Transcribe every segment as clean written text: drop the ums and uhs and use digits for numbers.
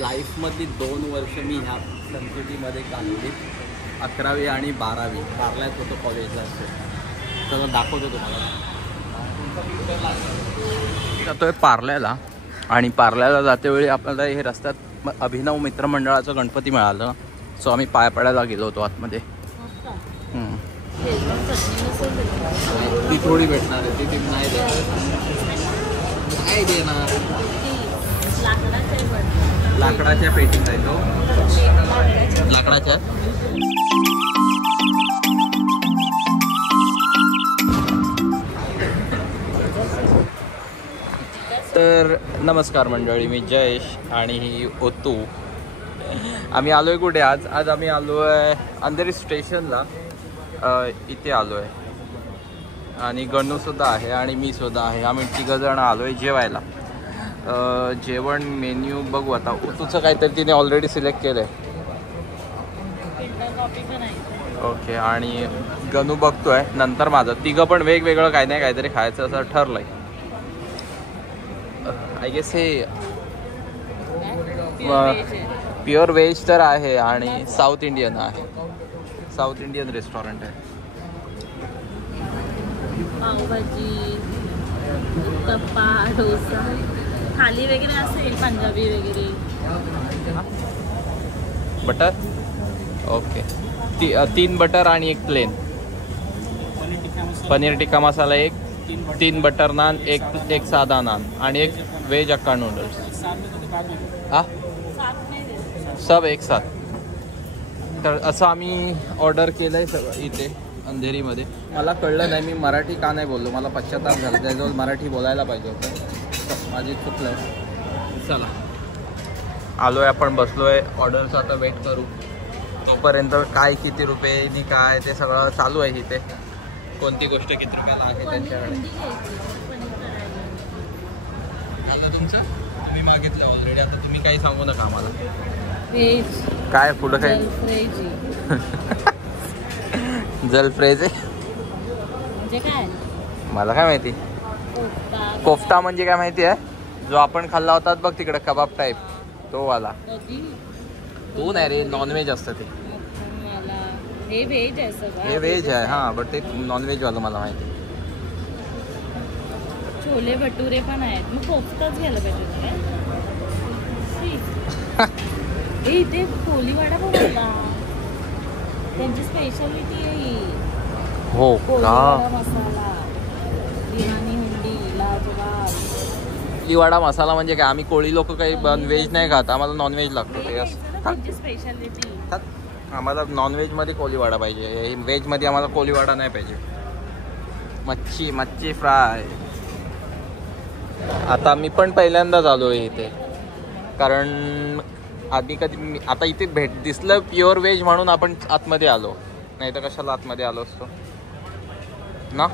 लाईफमधली 2 वर्ष मी ह्या संस्कृतीमध्ये काढली, 11वी आणि 12वी. पार्ल्यात होतो कॉलेजला. तर दाखवतो तुम्हाला. जातोय पार्ल्याला आणि पार्ल्याला जातेवेळी आपल्याला हे रस्त्यात अभिनव मित्रमंडळाचं गणपती मिळालं. सो आम्ही पाय पडायला गेलो होतो आतमध्ये. ती थोडी भेटणार आहे, ती नाही देणार. लाकडाच्या पेटीत आहे तो. लाकडाच्या. तर नमस्कार मंडळी, मी जयेश आणि ही ओतू. आम्ही आलो आहे कुठे आज? आज आम्ही आलो आहे अंधेरी स्टेशनला. इथे आलो आहे आणि गणूसुद्धा आहे आणि मी सुद्धा आहे. आम्ही 3 जण आलो आहे जेवायला. जेवण मेन्यू बघू आता. ओतूचं काहीतरी तिने ऑलरेडी सिलेक्ट केलं आहे. ओके. आणि गणू बघतोय नंतर माझं. 3 पण वेगवेगळं काही नाही काहीतरी खायचं असं ठरलं आहे. आय गेस हे प्युअर व्हेज तर आहे आणि साऊथ इंडियन आहे. साऊथ इंडियन रेस्टॉरंट आहे. पावभाजी, उत्तप्पा, डोसा, थाली वगैरे असेल, पंजाबी वगैरे. बटर. ओके. 3 बटर आणि 1 प्लेन. पनीर टिक्का मसाला 1, 3 बटर नान, 1 साधा नान आणि 1 वेज अक्का नूडल्स. हा सब एक साथ. तर असं आम्ही ऑर्डर केलं आहे सगळं इथे अंधेरीमध्ये. मला कळलं नाही मी मराठी का नाही बोललो. मला पश्चाताप झाला. त्याजवळ मराठी बोलायला पाहिजे होतं. माझी चुकलं. चला आलो आहे आपण, बसलो आहे. ऑर्डरचं आता वेट करू. तोपर्यंत काय किती रुपयेनी काय ते सगळं चालू आहे इथे. कोणती गोष्ट किती रुपयाला आहे त्यांच्याकडे. आलं तुमचं? तुम्ही मागितलं ऑलरेडी. आता तुम्ही काही सांगू नका आम्हाला. काय पुढं काय? जलफ्रेज आहे म्हणजे काय? मला काय माहिती. कोफ्ता म्हणजे काय माहिती आहे? जो आपण खाल्ला होता बघ तिकडे कबाब टाईप, तो वाला. तो नाही रे, नॉनव्हेज असतं ते. हे व्हेज आहे सगळं. हे व्हेज आहे हां, बट ते नॉनव्हेज वाला मला माहिती. छोले भटुरे पण आहेत. मग कोफ्ताच घ्यायला पाहिजे. इथे कोलीवाडा पण होता. त्यांची स्पेशालिटी आहे ही. हो का? मसाला, बिर्याणी, हंडी, लाजवाब. कोलीवाडा मसाला म्हणजे काय? आम्ही कोळी लोक काही व्हेज नाही खात, आम्हाला नॉनव्हेज लागतं. त्यांची स्पेशालिटी. आम्हाला नॉनव्हेजमध्ये कोलीवाडा पाहिजे, व्हेजमध्ये आम्हाला कोलीवाडा नाही पाहिजे. मच्छी फ्राय. आता मी पण पहिल्यांदाच आलो आहे इथे, कारण आधी कधी आता इथे दिसलं प्युअर व्हेज म्हणून आपण आतमध्ये आलो, नाही तर कशाला आतमध्ये आलो असतो ना.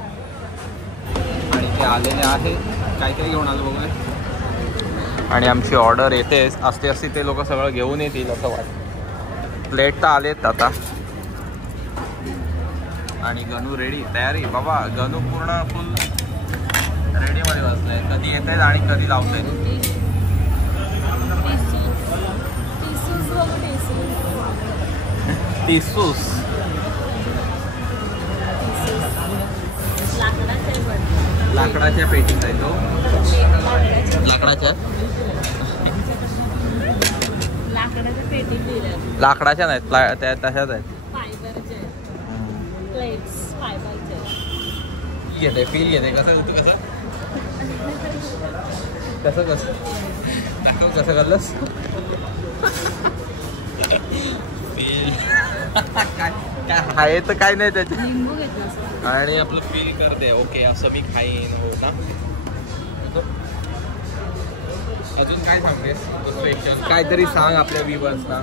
आणि ते आलेले आहे, काहीतरी घेऊन आलो बघूया. आणि आमची ऑर्डर येते असते ते लोक सगळं घेऊन येतील असं वाटतं. प्लेट तर आलेत आता. आणि गणू रेडी, तयारी बाबा. गणू पूर्ण फुल रेडीमध्ये बसलाय. कधी येत आहेत आणि कधी लावत आहेत. टिसूस. लाकडाच्या पेटीत आहे तो. लाकडाच्या पेटीत. लाकडाच्या नाहीत, त्या तशाच आहेत. घेते फील घेते. कसं कसं करलंस काय आहे तर काय नाही त्याच्यात. आणि आपलं फील करते ओके असं मी खाईन. हो ना. अजून काय सांगतेस स्पेशल? काहीतरी सांग आपल्या व्ह्युअर्सना.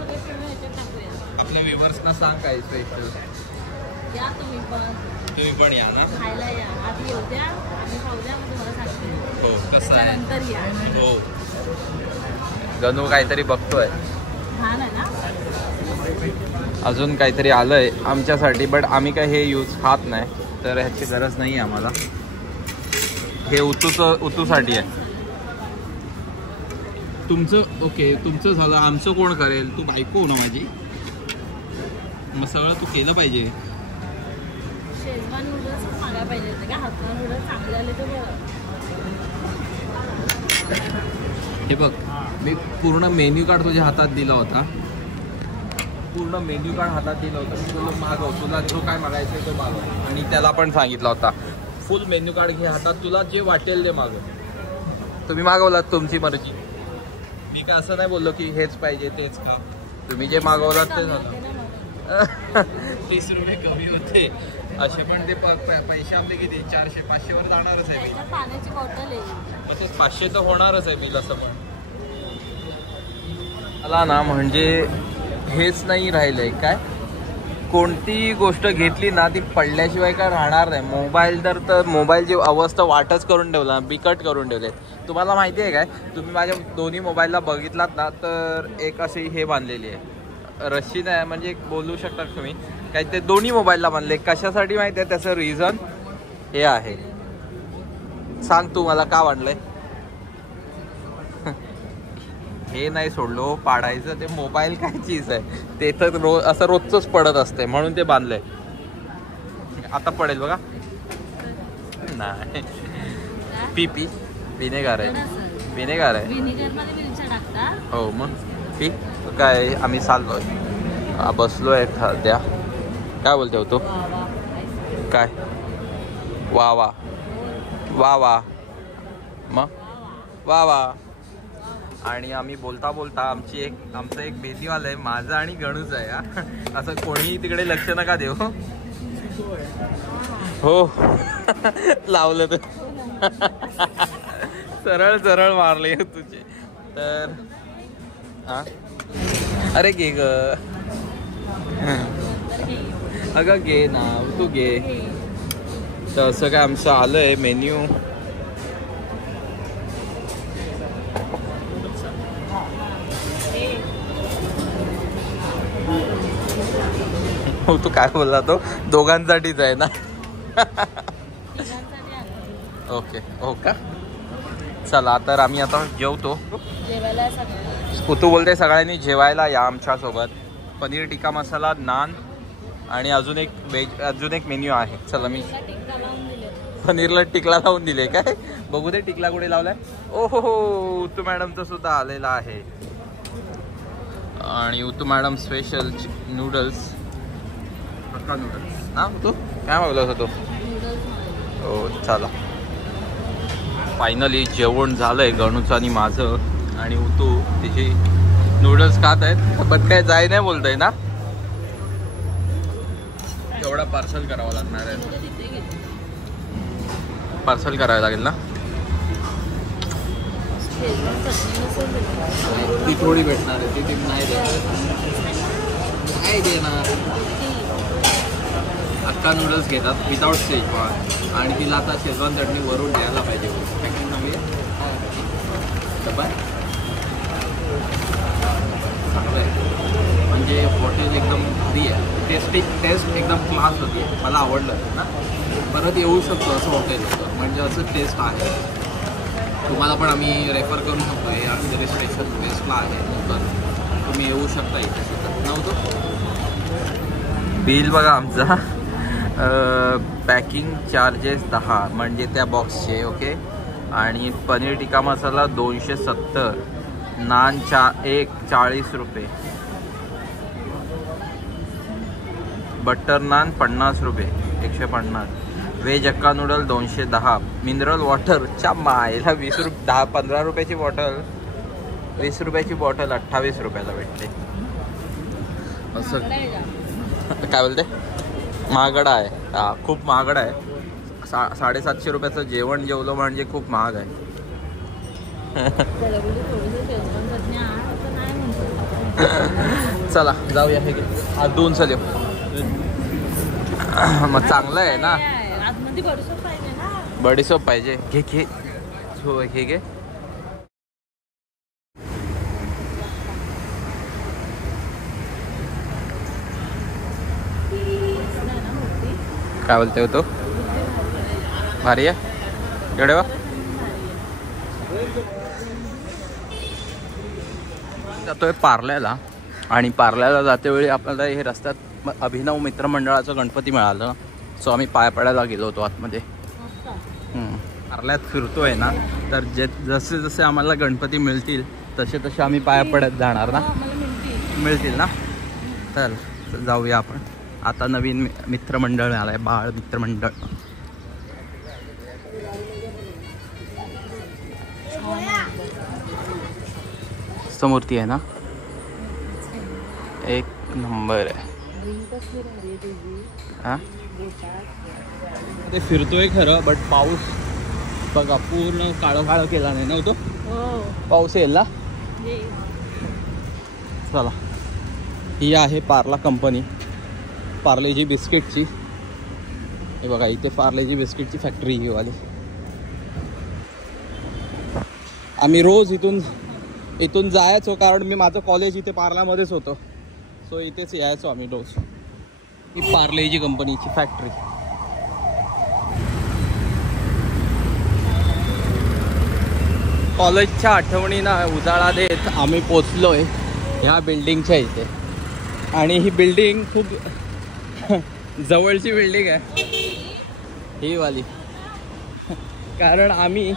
सांग काय स्पेशल. तुम्ही पण या ना. हो कसं आहे. हो गणू काहीतरी बघतोय. अजून काहीतरी आलंय आमच्यासाठी, बट आम्ही काय हे यूज खात नाही, तर ह्याची गरज नाही आहे आम्हाला. हे उतूसाठी आहे. तुमचं ओके, तुमचं झालं, आमचं कोण करेल? तू बायको हो ना माझी, मग सगळं तू केलं पाहिजे. शेजवान नूडल्स मागायला पाहिजे होते का? हातवा नूडल्स चांगले आले तर बरं. हे बघ, मी पूर्ण मेन्यू कार्ड तुझ्या हातात दिला होता, पूर्ण मेन्यू कार्ड हातात दिलं होतं. मी तुला मागव, तुला जो काय मागायचं तो मागव. आणि त्याला पण सांगितलं होता फुल मेन्यू कार्ड घे हातात, तुला जे वाटेल ते मागव. तुम्ही मागवलात, तुमची मर्जी. मी काय असं नाही बोललो की हेच पाहिजे तेच का. तुम्ही जे मागवलात ते झालं. 30 रुपये कमी होते असे, पण ते पैसे आपले किती 400-500 वर जाणारच आहे. पाण्याची बॉटल आहे, मग ते 500 तर होणारच आहे बिल असं. पण मला ना म्हणजे हेच नाही राहिलंय काय, कोणती गोष्ट घेतली ना ती पडल्याशिवाय काय राहणार नाही. मोबाईल तर मोबाईलची अवस्था वाटच करून ठेवला, बिकट करून ठेवले. तुम्हाला माहिती आहे काय, तुम्ही माझ्या दोन्ही मोबाईलला बघितलात ना तर एक अशी हे बांधलेली आहे, रस्सी नाही म्हणजे एक बोलू शकता तुम्ही काय, ते दोन्ही मोबाईलला बांधले. कशासाठी माहिती आहे? त्याचं रिझन हे आहे. सांग तू मला का बांधलंय? हे नाही सोडलो पाडायचं, ते मोबाईल काय चीज आहे, ते तर असं रोजच पडत असते म्हणून ते बांधलंय. आता पडेल बघा. नाही पी पी विनेगार आहे, विनेगार आहे. हो मग पी. काय आम्ही चाललोय, बसलोय सध्या. काय बोलते हो तू? काय वा वा वा वा, मग वा वा. आणि आम्ही बोलता बोलता आमचं एक भेदीवाला आहे, माझं आणि गणूच आहे. हा असं कोणीही तिकडे लक्ष नका देऊ. हो लावलं तर सरळ सरळ मारले तुझे तर. हा अरे घे ग, अगं घे ना तू घे. तर असं काय आमचं आलंय मेन्यू. हो तू काय बोलला, तो दोघांसाठीच आहे ना. ओके हो का, चला तर आम्ही आता जेवतो. तू बोलते सगळ्यांनी जेवायला या आमच्या सोबत. पनीर टिक्का मसाला, नान आणि अजून एक मेन्यू आहे. चला मी पनीरला टिकला लावून दिले काय, बघू दे टिकला कुठे लावलाय. ओहो हो, उतू मॅडमचं सुद्धा आलेला आहे. आणि उतू madam special noodles, Hakka noodles ना. तू काय मागवलं होतं? हो चला, फायनली जेवण झालंय गणूचं आणि माझं. आणि उतू तिची नूडल्स खात आहेत, पण काय जाय नाही बोलतोय ना. एवढा पार्सल करावं लागणार आहे, पार्सल करावं लागेल ना. ती थोडी भेटणार आहे, ती नाही देणार. अख्खा नूडल्स घेतात विदाउट शेजवान, आणि तिला आता शेजवान चटणी वरून द्यायला पाहिजे. पॅकिंग चांगली आहे, चांगलं आहे. म्हणजे हॉटेल एकदम भारी आहे, टेस्ट एकदम क्लास होती. मला आवडलं ना, परत येऊ शकतो असं हॉटेल होतं. म्हणजे असं टेस्ट आहे. तुम्हाला पण आम्ही रेफर करू शकतो. हे आमच्या स्टेशन वेस्टला आहे, तर तुम्ही येऊ शकता इथे सुद्धा. नव्हतं बिल बघा आमचा. पॅकिंग चार्जेस 10 म्हणजे त्या बॉक्सचे. ओके. आणि पनीर टिक्का मसाला 270, नान 40 रुपये, बटर नान 50 रुपये 150, veg hakka noodle 210, mineral water च्या मायला 20 रुपये, 10-15 रुपयाची बॉटल, 20 रुपयाची बॉटल 28 रुपयाला भेटते. असं काय बोलते, महागडा आहे. हा खूप महागडा आहे. 750 रुपयाचं जेवण जेवलं म्हणजे खूप महाग आहे. चला जाऊया. हे घे दोन चल. मग चांगलं आहे ना, बडीसोप पाहिजे. घे घे हो, हे घे. काय बोलते हो तो, भारी आहे एवढे वा. जातोय पार्ल्याला आणि पार्ल्याला जातेवेळी आपल्याला हे रस्त्यात अभिनव मित्रमंडळाचं गणपती मिळालं. सो आम्ही पाया पडायला गेलो होतो आतमध्ये. पार्ल्यात फिरतोय ना तर जसे जसे आम्हाला गणपती मिळतील तसे तसे आम्ही पाया पडत जाणार ना. मिळतील ना. तर जाऊया आपण. आता नवीन मित्रमंडळ आलाय, बाळ मित्रमंडळ. मूर्ती आहे ना, एक नंबर आहे. हा ते फिरतोय खरं, बट पाऊस बघा पूर्ण काळं काळं केला नाही ना तो. पाऊस येईल ना. चला, ही आहे पार्ला कंपनी, पार्लेजी बिस्किटची. हे बघा इथे पार्लेजी बिस्किटची फॅक्टरी ही वाली. आम्ही रोज इथून जायचो, कारण मी माझं कॉलेज इथे पार्ल्यामध्येच होतं. सो इथेच यायचो आम्ही रोज. ही पार्लेजी कंपनीची फॅक्टरी. कॉलेजच्या आठवणींना उजाळा देत आम्ही पोचलोय ह्या बिल्डिंगच्या इथे. आणि ही बिल्डिंग खूप जवळची बिल्डिंग आहे ही वाली. कारण आम्ही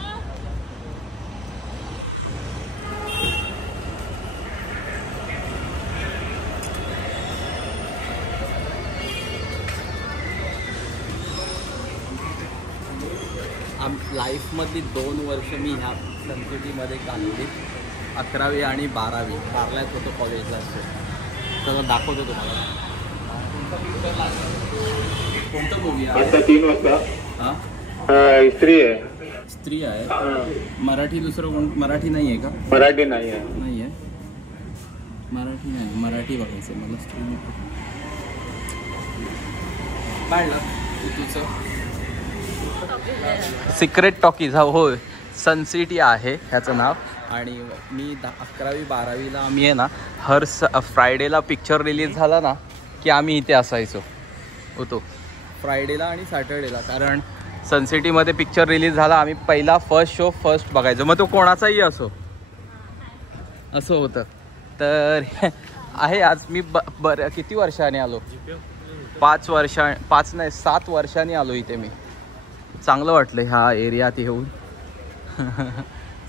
लाईफमधली 2 वर्ष मी ह्या सनसिटीमध्ये काढली. 11वी आणि 12वी पार्ल्यात होतो कॉलेजला. तर दाखवतो तुम्हाला. कोणता मूवी आहे? आता 3 वाजता. हां, स्त्री आहे. मराठी दुसरं कोण? मराठी नाही आहे का? मराठी नाही आहे. मराठी नाही. मराठी बघायचं मला. स्त्री काढलं तुझं सिक्रेट टॉकीज. हा होय, सनसिटी आहे ह्याचं नाव. आणि मी 11वी 12वीला आम्ही आहे ना हर फ्रायडेला पिक्चर रिलीज झाला ना की आम्ही इथे असायचो होतो. फ्रायडेला आणि सॅटर्डेला. कारण सनसिटीमध्ये पिक्चर रिलीज झाला, आम्ही पहिला फर्स्ट शो फर्स्ट बघायचो. मग तो कोणाचाही असो, असं होतं. तर आहे आज मी बरं किती वर्षाने आलो? 7 वर्षांनी आलो इथे मी. चांगलं वाटलं ह्या एरियात येऊन.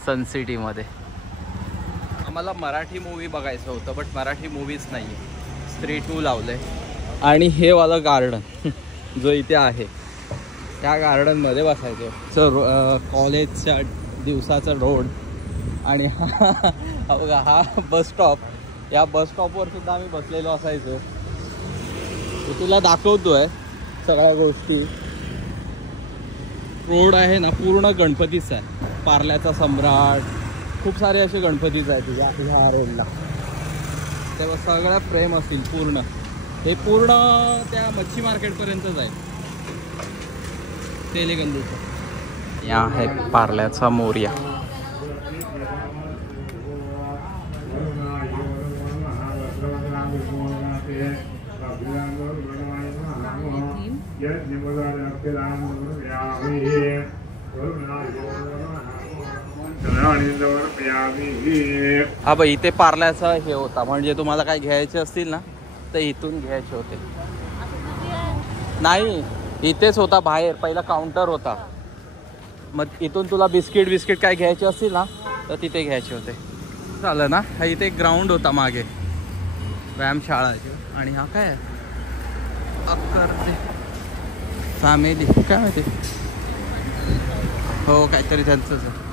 सनसिटीमध्ये आम्हाला मराठी मूवी बघायचं होतं, बट मराठी मूवीच नाही आहे. स्त्री 2 लावलं आहे. आणि हे वालं गार्डन जो इथे आहे त्या गार्डनमध्ये बसायचं. सर कॉलेजच्या दिवसाचा रोड. आणि हा बघा हा बस स्टॉप. या बस स्टॉपवर सुद्धा आम्ही बसलेलो असायचो. तुला दाखवतोय सगळ्या गोष्टी. रोड आहे ना पूर्ण गणपतीच आहे. पार्ल्याचा सम्राट, खूप सारे असे गणपतीच आहेत ह्या रोडला. तेव्हा सगळ्या फ्रेम असतील पूर्ण. हे पूर्ण त्या मच्छी मार्केटपर्यंतच आहे तेलेगंदूचं. या आहे पार्ल्याचा मोरया. हा बाई इथे पार्ल्याचा हे होता. म्हणजे तुम्हाला काय घ्यायचे असतील ना तर इथून घ्यायचे होते. नाही, इथेच होता बाहेर. पहिला काउंटर होता. मग इथून तुला बिस्किट काय घ्यायचे असतील ना तर तिथे घ्यायचे होते. झालं ना. हा इथे एक ग्राउंड होता मागे व्यायामशाळाची. आणि हा काय फॅमिली काय माहिती. हो काहीतरी त्यांचंच आहे.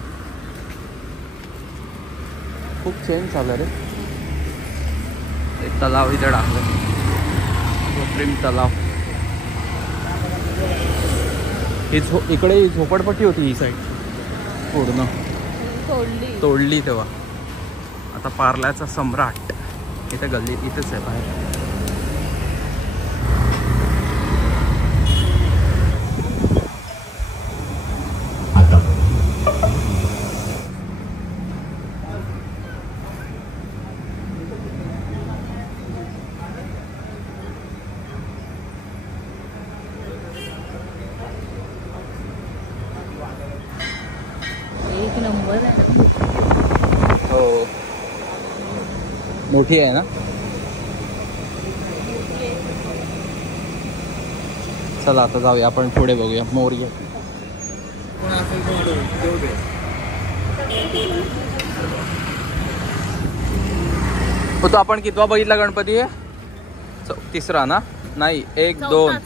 खूप चेंज झालं रे. एक तलाव इथे टाकलं, कृत्रिम तलाव. ही इकडे झोपडपट्टी होती ही साईड पूर्ण तोडली तेव्हा. आता पार्ल्याचा सम्राट इथे गल्लीत इथेच आहे बाहेर. मोठी आहे ना. चला आता जाऊया आपण पुढे बघूया मोरया. तो आपण कितवा बघितला गणपती आहे? तिसरा ना. नाही 1 2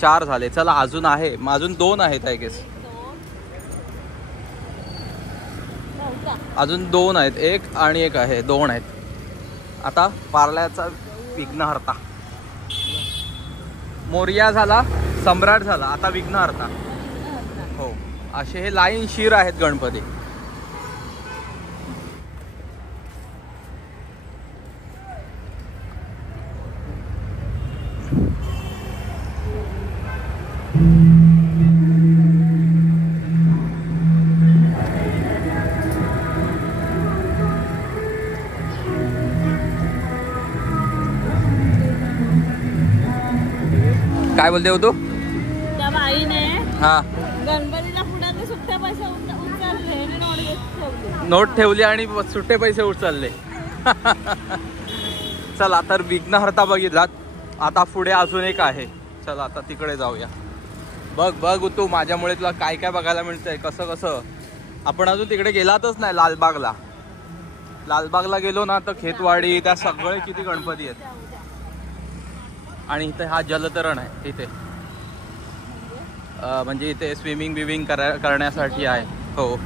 4 झाले. चला अजून आहे, अजून 2 आहेत आय गेस. अजून 2 आहेत, 1 आणि 1 आहे, 2 आहेत. आता पार्ल्याचा विघ्नहर्ता मोरया झाला, सम्राट झाला, आता विघ्नहर्ता. हो, असे हे लाईन शीर आहेत गणपती. काय बोलते हो तू? त्या बाईने हा गणपतीला पुढे सुट्टे पैसे उचलले, नोट ठेवली आणि सुट्टे पैसे उचलले. चला तर विघ्नहर्ता बघितलात, आता पुढे अजून एक आहे. चला आता तिकडे जाऊया. बघ बघ तू, माझ्यामुळे तुला काय काय बघायला मिळतंय. कसं कसं आपण अजून तिकडे गेलातच नाही. लालबागला गेलो ना तर खेतवाडी त्या सगळे किती गणपती आहेत. आणि इथे हा जलतरण आहे इथे, म्हणजे इथे स्विमिंग बिविंग करण्यासाठी आहे. हो,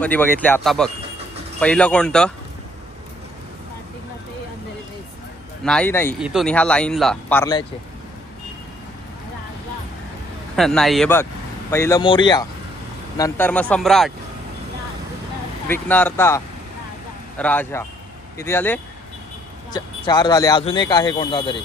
कधी बघितले. आता बघ पहिलं कोणतं? नाही नाही, इथून ह्या लाईनला पार्ल्याचे नाही. हे बघ पहिलं मोरया, नंतर मग सम्राट, विघ्नहर्ता, राजा. किती झाले? 4 झाले. अजून एक आहे कोणता तरी.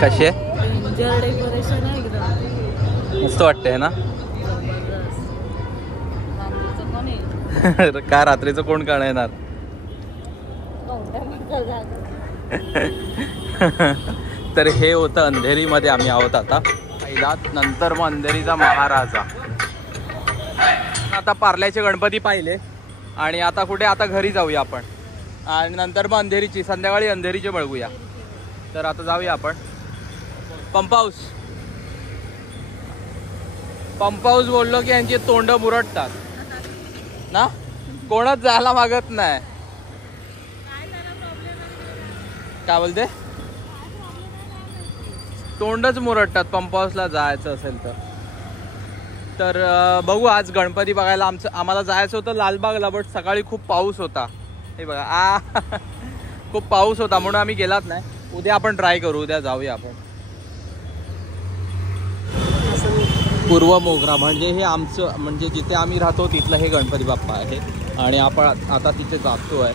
कसे डेकोरेशन आहे एकदम मस्त वाटतंय ना. का रात्रीचं कोण काढ येणार? तर हे होतं अंधेरीमध्ये आम्ही आहोत आता पहिला. नंतर मग अंधेरीचा महाराजा. आता पार्ल्याचे गणपती पाहिले आणि आता कुठे? आता घरी जाऊया आपण. आणि नंतर मग अंधेरीची संध्याकाळी अंधेरीचे बघूया. तर आता जाऊया आपण पंप हाऊस बोललो की यांची तोंड मुरडतात ना. कोणच जायला मागत नाही. काय बोलते? तोंडच मुरडतात पंप हाऊसला जायचं असेल तर. बघू, आज गणपती बघायला आम्हाला जायचं होतं लालबागला, बट सकाळी खूप पाऊस होता. हे बघा खूप पाऊस होता म्हणून आम्ही गेलात नाही. उद्या आपण ट्राय करू, उद्या जाऊया आपण. पूर्व मोगरा म्हणजे हे आमचं, म्हणजे जिथे आम्ही राहतो तिथलं हे गणपती बाप्पा आहे. आणि आपण आता तिथे जातो आहे.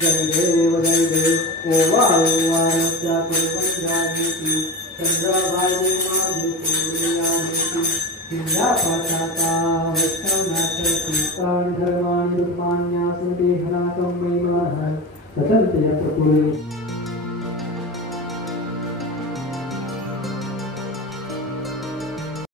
जय देव ओवा ओवारच्या कुलवंशाची चंद्रभागे माझे सूर्याची हिंदा पाताता वैष्णवनाथ सीतान धर्माण दुर्मान्या सुदेहरा कंबैनवः सतंत यत्र पुरी